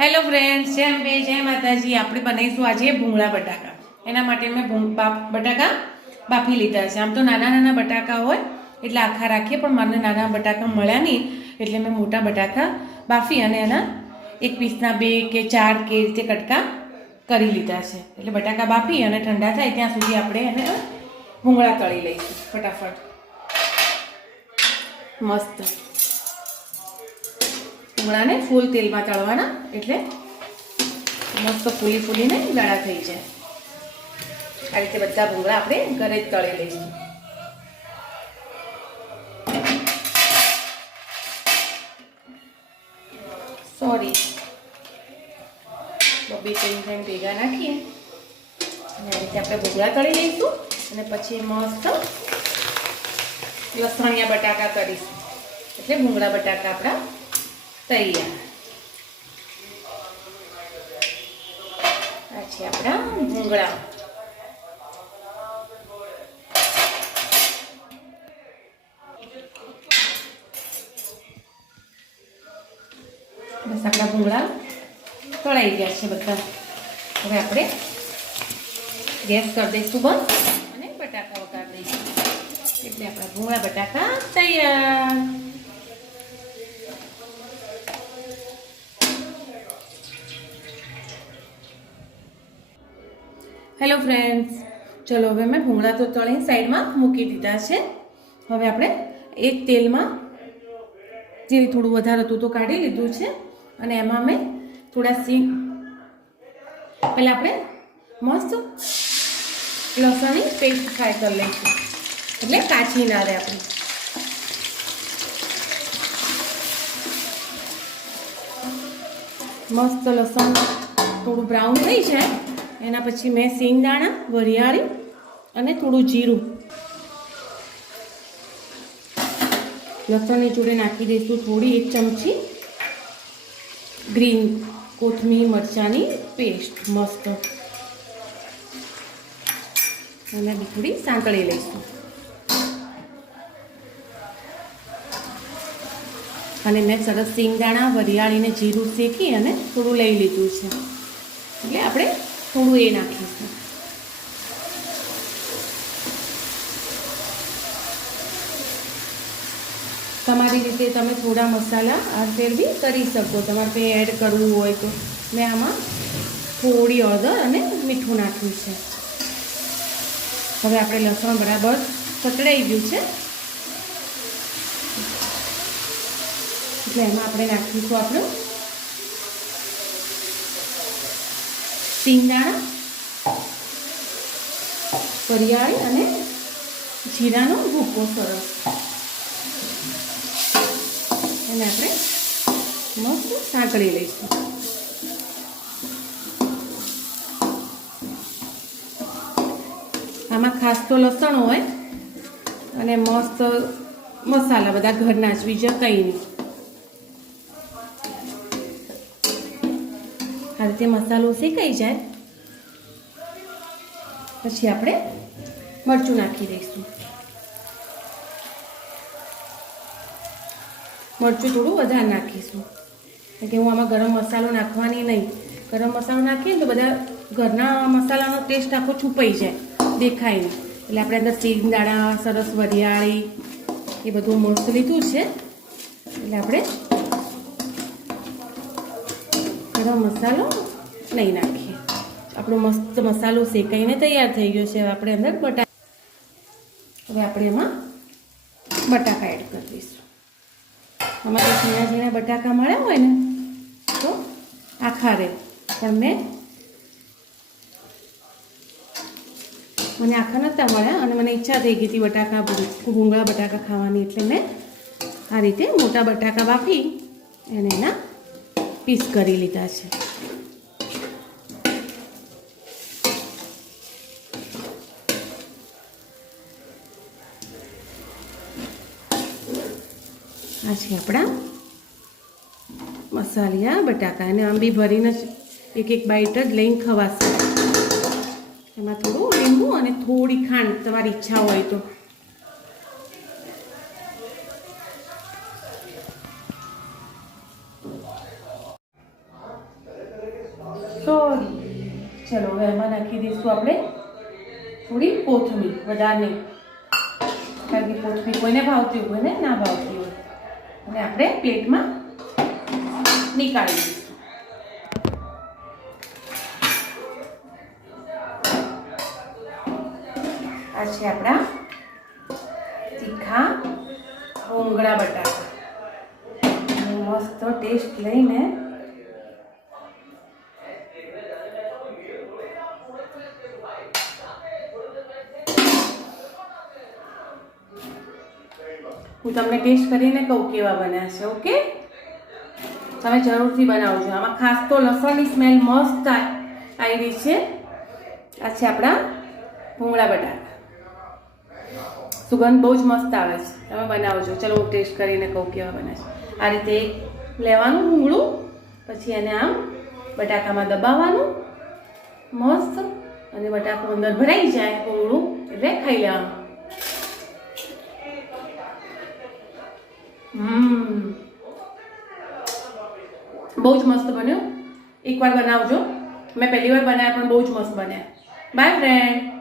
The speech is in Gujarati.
હેલો ફ્રેન્ડ્સ, જય અંબે, જય માતાજી. આપણે બનાવીશું આજે ભૂંગળા બટાકા. એના માટે મેં બટાકા બાફી લીધા છે. આમ તો નાના નાના બટાકા હોય એટલે આખા રાખીએ, પણ મને નાના બટાકા મળ્યા નહીં એટલે મેં મોટા બટાકા બાફી અને એના એક પીસના 2 કે 4 કે રીતે કટકા કરી લીધા છે. એટલે બટાકા બાફી અને ઠંડા થાય ત્યાં સુધી આપણે એને ભૂંગળા તળી લઈશું ફટાફટ. મસ્ત ભૂંગળાને ફૂલ તેલમાં તળવાના એટલે મસ્ત ફૂલીને ગાળા થઈ જાય. આ રીતે બધા ભૂંગળા આપણે ઘરે જ તળી લઈશું. સોરી, 2-3 ભેગા નાખીએ અને આ રીતે આપણે ભૂંગળા તળી લઈશું અને પછી મસ્ત લસણિયા બટાકા કરીશું. એટલે ભૂંગળા બટાકા આપણા તૈયાર. આ છે આપણા ભૂંગળા. બસ આપણા ભૂંગળા તળાઈ ગયા છે બધા. હવે આપણે ગેસ કરી દઈશું બંધ અને બટાકા વઘારી દઈશું. એટલે આપણા ભૂંગળા બટાકા તૈયાર. હેલો ફ્રેન્ડ્સ, ચલો હવે મેં ભૂંગળા તો તળીને સાઈડમાં મૂકી દીધા છે. હવે આપણે એક તેલમાં જે થોડું વધારે હતું તો કાઢી લીધું છે અને એમાં મેં થોડા સિંગ પહેલાં આપણે મસ્ત લસણની પેસ્ટ ફ્રાય કરી લઈશું એટલે કાચી ના રહે આપણી. મસ્ત લસણ થોડું બ્રાઉન થઈ જાય એના પછી મેં સિંગદાણા, વરિયાળી અને થોડું જીરું લસણની જોડે નાખી દઈશું. થોડી 1 ચમચી ગ્રીન કોથમીર મરચાંની પેસ્ટ મસ્ત અને થોડી સાંકળી લઈશું. અને મેં સરસ સિંગદાણા, વરિયાળીને જીરું શેકી અને થોડું લઈ લીધું છે એટલે આપણે થોડું એ નાખીશું. તમારી રીતે તમે થોડા મસાલા આરફેર બી કરી શકો. તમારે કંઈ એડ કરવું હોય તો. મેં આમાં થોડી હળદર અને મીઠું નાખ્યું છે. હવે આપણે લસણ બરાબર સતળાઈ ગયું છે એટલે એમાં આપણે નાખીશું આપણું સિંગદાણા, વરિયાળી અને જીરાનો ભૂકો સરસ એને આપણે મસ્ત સાંકળી લઈશું. આમાં ખાસ તો લસણ હોય અને મસ્ત મસાલા બધા ઘરના જ, બીજા કંઈ નહીં. આ રીતે મસાલો શેકાઈ જાય પછી આપણે મરચું નાખી દઈશું. મરચું થોડું વધારે નાખીશું કે હું આમાં ગરમ મસાલો નાખવાની નહીં. ગરમ મસાલો નાખીએ ને તો બધા ઘરના મસાલાનો ટેસ્ટ આખો છુપાઈ જાય, દેખાય નહીં. એટલે આપણે અંદર સિંગદાણા, સરસ વરિયાળી એ બધું મસ્ત લીધું છે એટલે આપણે ગરમ મસાલો નહીં નાખીએ. આપણો મસ્ત મસાલો શેકાઈને તૈયાર થઈ ગયો છે. હવે આપણે અંદર હવે આપણે એમાં બટાકા એડ કરી દઈશું. અમારે ઝીણા ઝીણા બટાકા મળ્યા હોય ને તો આખા રહે, પણ મને આખા નહોતા મળ્યા અને મને ઈચ્છા થઈ ગઈ હતી ભૂંગળા બટાકા ખાવાની એટલે મેં આ રીતે મોટા બટાકા બાફી અને એના પીસ કરી લીધા છે. આ છે આપણા મસાલિયા બટાકા. અને આમ બી ભરીને એક બાઈટ જ લઈને ખવાશે. એમાં થોડું લીંબુ અને થોડી ખાંડ તમારી ઈચ્છા હોય તો. ચલો હવે એમાં નાખી દઈશું આપણે થોડી કોથમીર, વધારે નહીં, કારણ કે કોથમીર કોઈને ભાવતી હોય ને ના ભાવતી હોય. અને આપણે પ્લેટમાં નીકાળી દઈશું. આ છે આપણા તીખા ભૂંગળા બટાકા. મસ્ત ટેસ્ટ લઈને હું તમને ટેસ્ટ કરીને કહું કેવા બન્યા છે. ઓકે, તમે જરૂરથી બનાવજો. આમાં ખાસ તો લસણની સ્મેલ મસ્ત આવી રહી છે. આ છે આપણા ભૂંગળા બટાકા. સુગંધ બહુ જ મસ્ત આવે છે. તમે બનાવજો. ચલો હું ટેસ્ટ કરીને કહું કેવા બન્યા છે. આ રીતે એક લેવાનું ભૂંગળું, પછી એને આમ બટાકામાં દબાવવાનું મસ્ત, અને બટાકું અંદર ભરાઈ જાય ભૂંગળું એટલે ખાઈ લેવાનું. બહુ જ મસ્ત બન્યું. એકવાર બનાવજો. મેં પહેલી વાર બનાવ્યા પણ બહુ જ મસ્ત બન્યા. By friend.